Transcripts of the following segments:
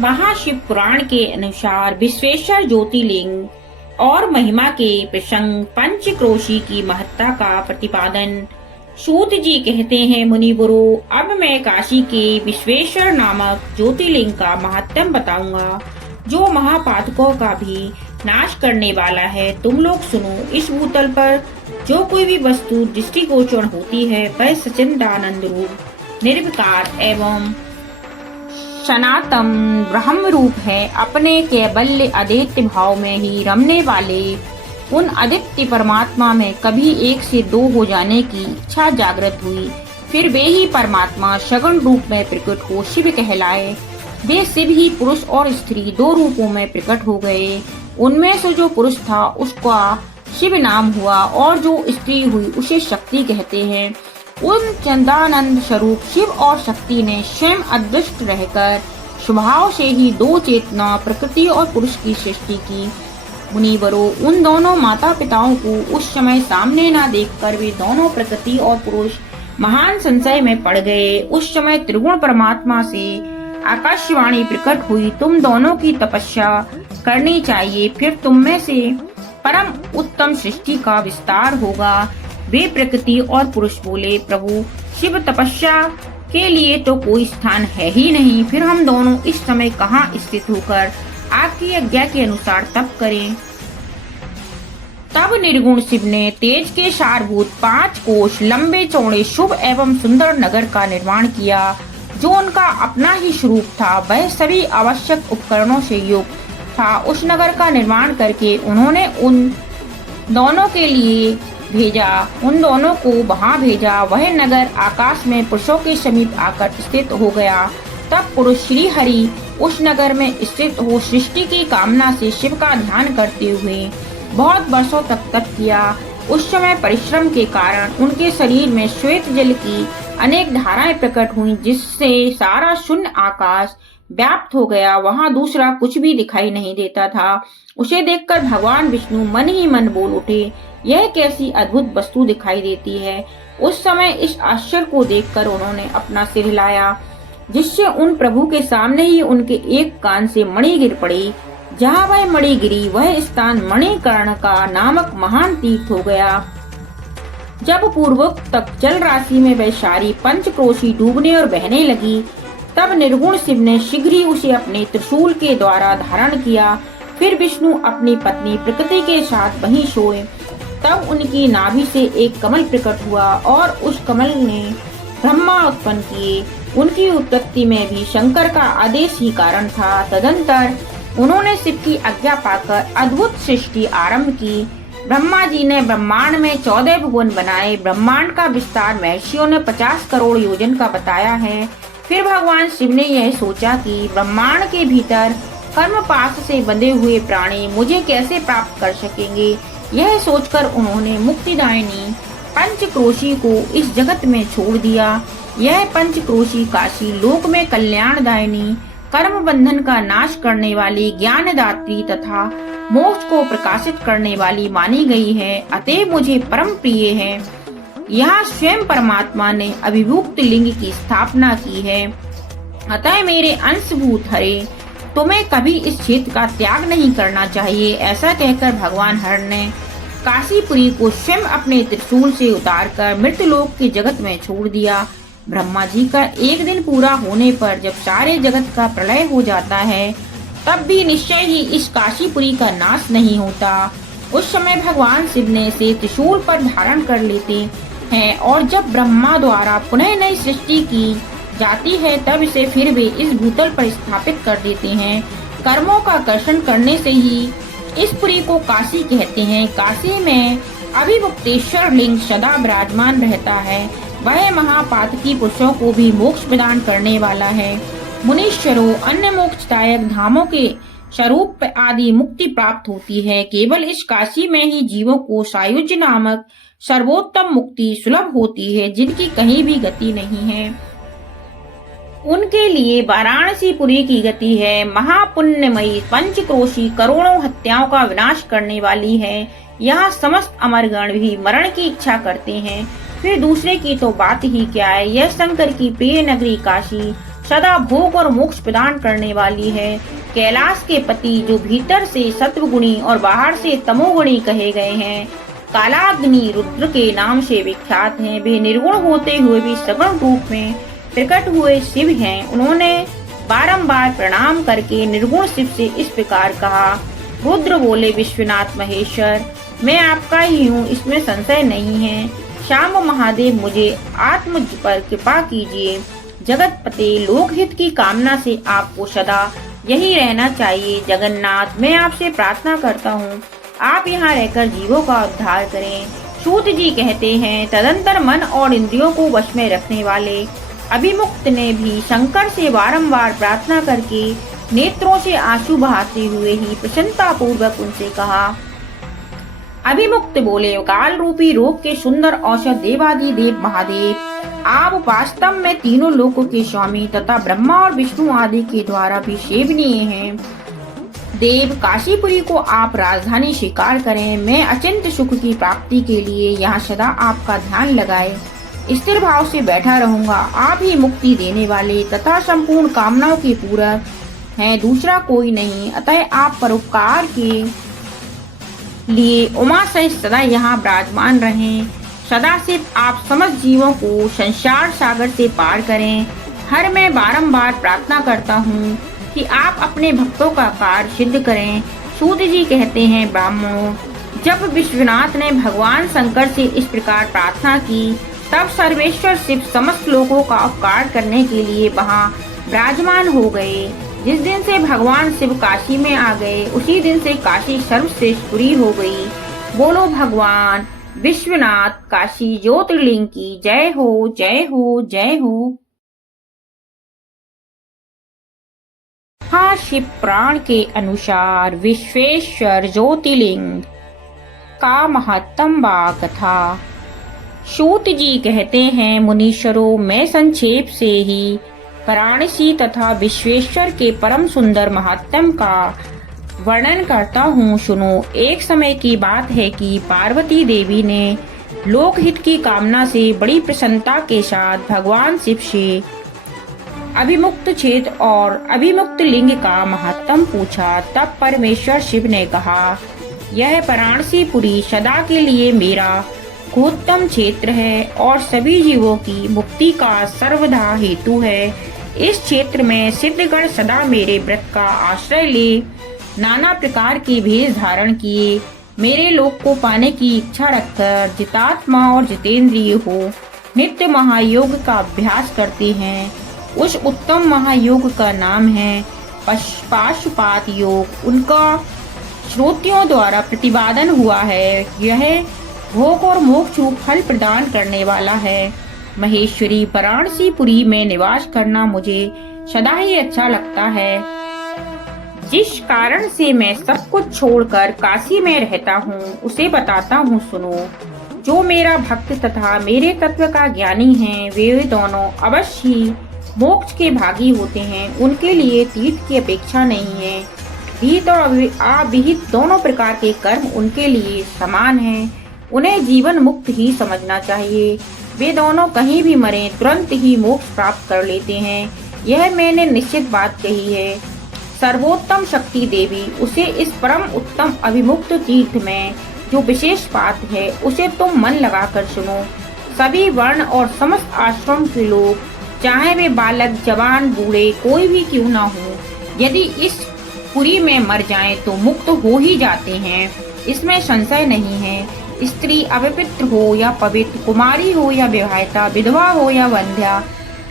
महाशिव पुराण के अनुसार विश्वेश्वर ज्योतिर्लिंग और महिमा के प्रसंग पंचक्रोशी की महत्ता का प्रतिपादन। सूत जी कहते हैं, मुनिवरो, अब मैं काशी के विश्वेश्वर नामक ज्योतिर्लिंग का महात्म बताऊंगा, जो महापातकों का भी नाश करने वाला है। तुम लोग सुनो। इस भूतल पर जो कोई भी वस्तु दृष्टिगोचर होती है, वह सच्चिदानंद रूप, निर्विकार एवं सनातन ब्रह्म रूप है। अपने कैबल्य अद्वितीय भाव में ही रमने वाले उन अद्वितीय परमात्मा में कभी एक से दो हो जाने की इच्छा जागृत हुई। फिर वे ही परमात्मा सगुण रूप में प्रकट हो शिव कहलाए। वे शिव ही पुरुष और स्त्री दो रूपों में प्रकट हो गए। उनमें से जो पुरुष था उसका शिव नाम हुआ और जो स्त्री हुई उसे शक्ति कहते हैं। उन चंदानंद स्वरूप शिव और शक्ति ने स्वयं अदृष्ट रहकर स्वभाव से ही दो चेतना प्रकृति और पुरुष की सृष्टि की। मुनिवरो, उन दोनों माता पिताओं को उस समय सामने न देखकर वे दोनों प्रकृति और पुरुष महान संशय में पड़ गए। उस समय त्रिगुण परमात्मा से आकाशवाणी प्रकट हुई, तुम दोनों की तपस्या करनी चाहिए, फिर तुम में से परम उत्तम सृष्टि का विस्तार होगा। वे प्रकृति और पुरुष बोले, प्रभु, शिव तपस्या के लिए तो कोई स्थान है ही नहीं, फिर हम दोनों इस समय कहाँ स्थित होकर आपकी आज्ञा के अनुसार तप करें। तब निर्गुण शिव ने तेज के सारभूत 5 कोश लंबे चौड़े शुभ एवं सुंदर नगर का निर्माण किया, जो उनका अपना ही स्वरूप था। वह सभी आवश्यक उपकरणों से युक्त था। उस नगर का निर्माण करके उन्होंने उन दोनों के लिए भेजा, उन दोनों को वहां भेजा। वह नगर आकाश में पुरुषों के समीप आकर स्थित हो गया। तब पुरुष श्री हरि उस नगर में स्थित हो सृष्टि की कामना से शिव का ध्यान करते हुए बहुत वर्षों तक तप किया। उस समय परिश्रम के कारण उनके शरीर में श्वेत जल की अनेक धाराएं प्रकट हुई, जिससे सारा शून्य आकाश व्याप्त हो गया। वहां दूसरा कुछ भी दिखाई नहीं देता था। उसे देखकर भगवान विष्णु मन ही मन बोल उठे, यह कैसी अद्भुत वस्तु दिखाई देती है। उस समय इस आश्चर्य को देखकर उन्होंने अपना सिर हिलाया, जिससे उन प्रभु के सामने ही उनके एक कान से मणि गिर पड़ी। जहाँ वह मणि गिरी वह स्थान मणिकर्ण का नामक महान तीर्थ हो गया। जब पूर्वोक्त तक जल राशि में वह सारी पंचक्रोशी डूबने और बहने लगी, तब निर्गुण शिव ने शीघ्र ही उसे अपने त्रिशूल के द्वारा धारण किया। फिर विष्णु अपनी पत्नी प्रकृति के साथ वहीं सोए। तब उनकी नाभि से एक कमल प्रकट हुआ और उस कमल ने ब्रह्मा उत्पन्न किए। उनकी उत्पत्ति में भी शंकर का आदेश ही कारण था। तदंतर उन्होंने शिव की आज्ञा पाकर अद्भुत सृष्टि आरंभ की। ब्रह्मा जी ने ब्रह्मांड में 14 भुवन बनाए। ब्रह्मांड का विस्तार महर्षियों ने 50 करोड़ योजन का बताया है। फिर भगवान शिव ने यह सोचा कि ब्रह्मांड के भीतर कर्म पाश से बंधे हुए प्राणी मुझे कैसे प्राप्त कर सकेंगे। यह सोचकर उन्होंने मुक्तिदायिनी पंचक्रोशी को इस जगत में छोड़ दिया। यह पंचक्रोशी काशी लोक में कल्याणदायिनी, कर्म बंधन का नाश करने वाली, ज्ञानदात्री तथा मोक्ष को प्रकाशित करने वाली मानी गई है। अतः मुझे परम प्रिय है। यहाँ स्वयं परमात्मा ने अभिभूक्त लिंग की स्थापना की है। अतः मेरे अंशभूत हरे, तुम्हें कभी इस क्षेत्र का त्याग नहीं करना चाहिए। ऐसा कहकर भगवान हर ने काशीपुरी को स्वयं अपने त्रिशूल से उतारकर मृतलोक के जगत में छोड़ दिया। ब्रह्मा जी का एक दिन पूरा होने पर जब सारे जगत का प्रलय हो जाता है, तब भी निश्चय ही इस काशीपुरी का नाश नहीं होता। उस समय भगवान शिव ने इसे त्रिशूल पर धारण कर लेते हैं और जब ब्रह्मा द्वारा पुनः नई सृष्टि की जाती है, तब इसे फिर वे इस भूतल पर स्थापित कर देते हैं। कर्मों का कर्षण करने से ही इस पुरी को काशी कहते हैं। काशी में अभिमुक्तेश्वर लिंग सदा विराजमान रहता है। वह महापातकी पुरुषों को भी मोक्ष प्रदान करने वाला है। मुनीश्वरों, अन्य मोक्षदायक धामों के स्वरूप आदि मुक्ति प्राप्त होती है। केवल इस काशी में ही जीवों को सायुज्य नामक सर्वोत्तम मुक्ति सुलभ होती है, जिनकी कहीं भी गति नहीं है। उनके लिए वाराणसी पुरी की गति है। महापुण्यमयी पंचक्रोशी करोड़ों हत्याओं का विनाश करने वाली है। यहाँ समस्त अमरगण भी मरण की इच्छा करते हैं, फिर दूसरे की तो बात ही क्या है। यह शंकर की प्रिय नगरी काशी सदा भोग और मोक्ष प्रदान करने वाली है। कैलाश के पति जो भीतर से सत्वगुणी और बाहर से तमोगुणी कहे गए हैं, कालाग्नि रुद्र के नाम से विख्यात हैं। वे निर्गुण होते हुए भी सगुण रूप में प्रकट हुए शिव हैं। उन्होंने बारंबार प्रणाम करके निर्गुण शिव से इस प्रकार कहा। रुद्र बोले, विश्वनाथ महेश्वर, मैं आपका ही हूँ, इसमें संशय नहीं है। शाम महादेव, मुझे आत्म पर कृपा कीजिए। जगत पते, लोकहित की कामना से आपको सदा यही रहना चाहिए। जगन्नाथ, मैं आपसे प्रार्थना करता हूँ, आप यहाँ रहकर जीवों का उद्धार करें। सूत जी कहते हैं, तदंतर मन और इंद्रियों को वश में रखने वाले अभिमुक्त ने भी शंकर से बारंबार प्रार्थना करके नेत्रों से आंसू बहाते हुए ही प्रसन्नता पूर्वक उनसे कहा। अभिमुक्त बोले, काल रूपी रोग के सुंदर औषध देवादि देव महादेव, आप वास्तव में तीनों लोकों के स्वामी तथा ब्रह्मा और विष्णु आदि के द्वारा भी सेवनीय हैं। देव, काशीपुरी को आप राजधानी स्वीकार करें। मैं अचिंत्य सुख की प्राप्ति के लिए यहाँ सदा आपका ध्यान लगाए स्थिर भाव से बैठा रहूंगा। आप ही मुक्ति देने वाले तथा संपूर्ण कामनाओं के पूरक हैं, दूसरा कोई नहीं। अतः आप परोपकार के लिए उमा सहित सदा यहाँ विराजमान रहें। सदा सिर्फ आप समस्त जीवों को संसार सागर से पार करें। हर मैं बारंबार प्रार्थना करता हूँ कि आप अपने भक्तों का कार्य सिद्ध करें। सूत जी कहते हैं, ब्राह्मणों, जब विश्वनाथ ने भगवान शंकर से इस प्रकार प्रार्थना की, तब सर्वेश्वर शिव समस्त लोगों का उपकार करने के लिए वहाँ विराजमान हो गए। जिस दिन से भगवान शिव काशी में आ गए, उसी दिन से काशी सर्वश्रेष्ठपुरी हो गई। बोलो भगवान विश्वनाथ काशी ज्योतिर्लिंग की जय हो, जय हो, जय हो। हाँ, शिव पुराण के अनुसार विश्वेश्वर ज्योतिर्लिंग का महत्तम व कथा। सूत जी कहते हैं, मुनीश्वरों, मैं संक्षेप से ही वाराणसी तथा विश्वेश्वर के परम सुंदर महात्म का वर्णन करता हूँ, सुनो। एक समय की बात है कि पार्वती देवी ने लोकहित की कामना से बड़ी प्रसन्नता के साथ भगवान शिव से अभिमुक्त क्षेत्र और अभिमुक्त लिंग का महत्तम पूछा। तब परमेश्वर शिव ने कहा, यह वाराणसीपुरी सदा के लिए मेरा उत्तम क्षेत्र है और सभी जीवों की मुक्ति का सर्वदा हेतु है। इस क्षेत्र में सिद्धगण सदा मेरे व्रत का आश्रय ले नाना प्रकार के भेष धारण किए मेरे लोक को पाने की इच्छा रखकर जितात्मा और जितेंद्रिय हो नित्य महायोग का अभ्यास करते हैं। उस उत्तम महायोग का नाम है पाशुपात योग। उनका श्रोतियों द्वारा प्रतिपादन हुआ है। यह भोग और मोक्ष रूप फल प्रदान करने वाला है। महेश्वरी, वाराणसीपुरी में निवास करना मुझे सदा ही अच्छा लगता है, जिस कारण से मैं सब कुछ छोड़कर काशी में रहता हूँ उसे बताता हूँ, सुनो। जो मेरा भक्त तथा मेरे तत्व का ज्ञानी है, वे दोनों अवश्य ही मोक्ष के भागी होते हैं। उनके लिए तीर्थ की अपेक्षा नहीं है। विहित और अविहित दोनों प्रकार के कर्म उनके लिए समान हैं। उन्हें जीवन मुक्त ही समझना चाहिए। वे दोनों कहीं भी मरे तुरंत ही मोक्ष प्राप्त कर लेते हैं। यह मैंने निश्चित बात कही है। सर्वोत्तम शक्ति देवी, उसे इस परम उत्तम अभिमुक्त तीर्थ में जो विशेष बात है उसे तुम मन लगाकर सुनो। सभी वर्ण और समस्त आश्रम के लोग, चाहे वे बालक, जवान, बूढ़े कोई भी क्यों ना हो, यदि इस पुरी में मर जाएं तो मुक्त हो ही जाते हैं, इसमें संशय नहीं है। स्त्री अपवित्र हो या पवित्र, कुमारी हो या विवाहिता, विधवा हो या वंध्या,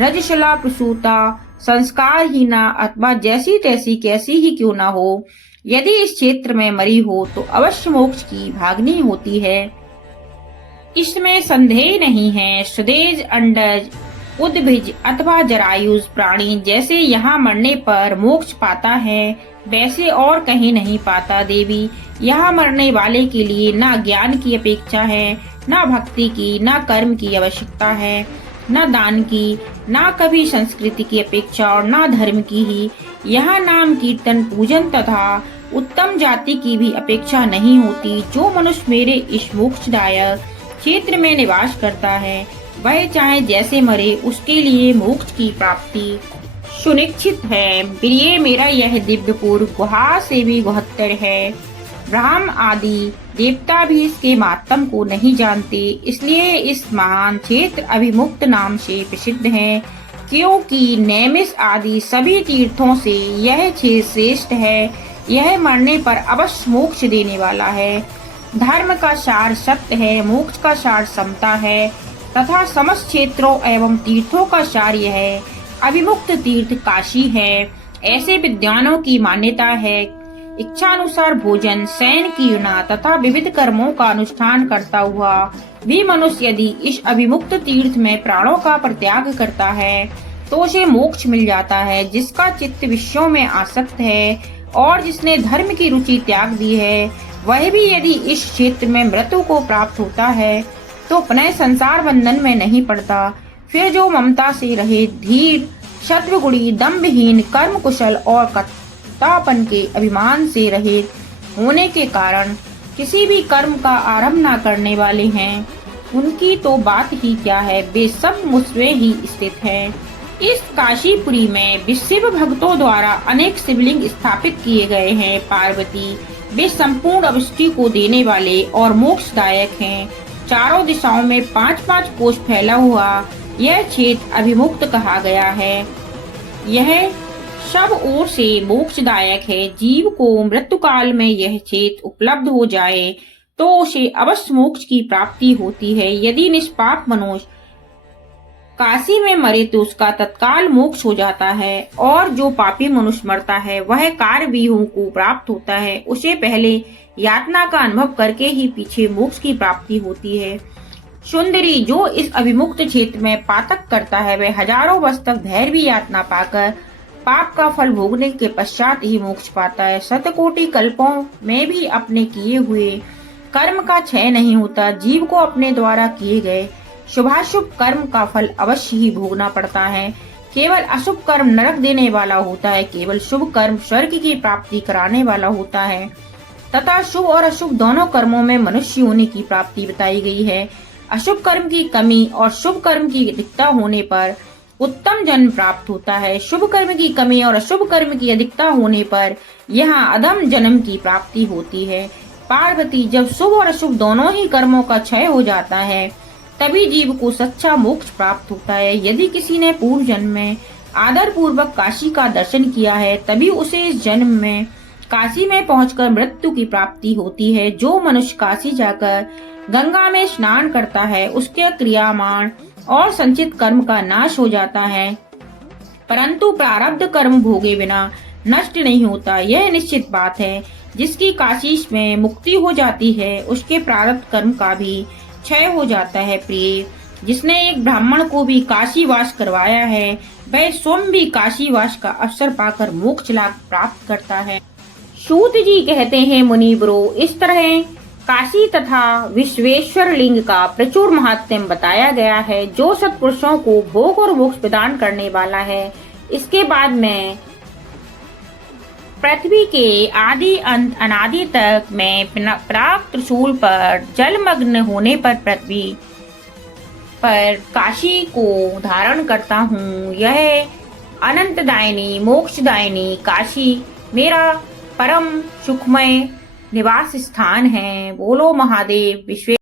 रजशला, प्रसूता, संस्कारहीना अथवा जैसी तैसी कैसी ही क्यों ना हो, यदि इस क्षेत्र में मरी हो तो अवश्य मोक्ष की भागनी होती है। इसमें संदेह नहीं है। सुदेज, अंडज, उद्भिज अथवा जरायुज प्राणी जैसे यहाँ मरने पर मोक्ष पाता है, वैसे और कहीं नहीं पाता। देवी, यहाँ मरने वाले के लिए ना ज्ञान की अपेक्षा है, ना भक्ति की, ना कर्म की आवश्यकता है, ना दान की, ना कभी संस्कृति की अपेक्षा और ना धर्म की ही। यहाँ नाम कीर्तन, पूजन तथा उत्तम जाति की भी अपेक्षा नहीं होती। जो मनुष्य मेरे इस मोक्षदायक क्षेत्र में निवास करता है, वह चाहे जैसे मरे उसके लिए मोक्ष की प्राप्ति सुनिश्चित है। प्रिय मेरा यह दिव्यपुर गुहा से भी गुहत्तर है। ब्रह्म आदि देवता भी इसके मातम को नहीं जानते, इसलिए इस महान क्षेत्र अभिमुक्त नाम से प्रसिद्ध है, क्योंकि नैमिष आदि सभी तीर्थों से यह क्षेत्र श्रेष्ठ है। यह मरने पर अवश्य मोक्ष देने वाला है। धर्म का सार सत्य है, मोक्ष का सार समता है तथा समस्त क्षेत्रों एवं तीर्थों का सार यह अभिमुक्त तीर्थ काशी है। ऐसे विद्वानों की मान्यता है, इच्छानुसार भोजन, शयन, कीर्णा तथा विविध कर्मों का अनुष्ठान करता हुआ भी मनुष्य यदि इस अभिमुक्त तीर्थ में प्राणों का परित्याग करता है तो उसे मोक्ष मिल जाता है। जिसका चित्त विषयों में आसक्त है और जिसने धर्म की रुचि त्याग दी है, वह भी यदि इस क्षेत्र में मृत्यु को प्राप्त होता है तो पुनः संसार बंधन में नहीं पड़ता। फिर जो ममता से रहे, धीर, सत्वगुणी, दम्भहीन, कर्म कुशल और कर्तापन के अभिमान से रहित होने के कारण किसी भी कर्म का आरंभ न करने वाले हैं, उनकी तो बात ही क्या है, वे सब मुझमें ही स्थित है। इस काशीपुरी में शिव भक्तों द्वारा अनेक शिवलिंग स्थापित किए गए हैं। पार्वती वे संपूर्ण अवृष्टि को देने वाले और मोक्षदायक हैं। चारों दिशाओं में 5-5 कोश फैला हुआ यह क्षेत्र अभिमुक्त कहा गया है। यह सब ओर से मोक्षदायक है। जीव को मृत्यु काल में यह क्षेत्र उपलब्ध हो जाए तो उसे अवश्य मोक्ष की प्राप्ति होती है। यदि निष्पाप मनुष्य काशी में मरे तो उसका तत्काल मोक्ष हो जाता है, और जो पापी मनुष्य मरता है वह कार्य व्यूह को प्राप्त होता है। उसे पहले यातना का अनुभव करके ही पीछे मोक्ष की प्राप्ति होती है। सुंदरी जो इस अभिमुक्त क्षेत्र में पातक करता है, वह हजारों वर्ष तक धैर्य यातना पाकर पाप का फल भोगने के पश्चात ही मोक्ष पाता है। शतकोटि कल्पों में भी अपने किए हुए कर्म का क्षय नहीं होता। जीव को अपने द्वारा किए गए शुभाशुभ कर्म का फल अवश्य ही भोगना पड़ता है। केवल अशुभ कर्म नरक देने वाला होता है, केवल शुभ कर्म स्वर्ग की प्राप्ति कराने वाला होता है तथा शुभ और अशुभ दोनों कर्मों में मनुष्य होने की प्राप्ति बताई गई है। अशुभ कर्म की कमी और शुभ कर्म की अधिकता होने पर उत्तम जन्म प्राप्त होता है। शुभ कर्म की कमी और अशुभ कर्म की अधिकता होने पर यहाँ अधम जन्म की प्राप्ति होती है। पार्वती जब शुभ और अशुभ दोनों ही कर्मों का क्षय हो जाता है तभी जीव को सच्चा मोक्ष प्राप्त होता है। यदि किसी ने पूर्व जन्म में आदर पूर्वक काशी का दर्शन किया है तभी उसे इस जन्म में काशी में पहुंचकर मृत्यु की प्राप्ति होती है। जो मनुष्य काशी जाकर गंगा में स्नान करता है उसके क्रियामान और संचित कर्म का नाश हो जाता है, परंतु प्रारब्ध कर्म भोगे बिना नष्ट नहीं होता। यह निश्चित बात है। जिसकी काशी में मुक्ति हो जाती है उसके प्रारब्ध कर्म का भी क्षय हो जाता है। प्रिय, जिसने एक ब्राह्मण को भी काशीवास करवाया है वह स्वयं भी काशीवास का अवसर पाकर मोक्ष लाभ प्राप्त करता है। सूत जी कहते हैं, मुनिवरों, इस तरह काशी तथा विश्वेश्वर लिंग का प्रचुर महात्म्य बताया गया है, जो सत्पुरुषों को भोग और मोक्ष प्रदान करने वाला है। इसके बाद में पृथ्वी के आदि अंत अनादि तक मैं प्राग त्रिशूल पर जलमग्न होने पर पृथ्वी पर काशी को धारण करता हूँ। यह अनंतदायिनी मोक्षदायिनी काशी मेरा परम सुखमय निवास स्थान है। बोलो महादेव विश्व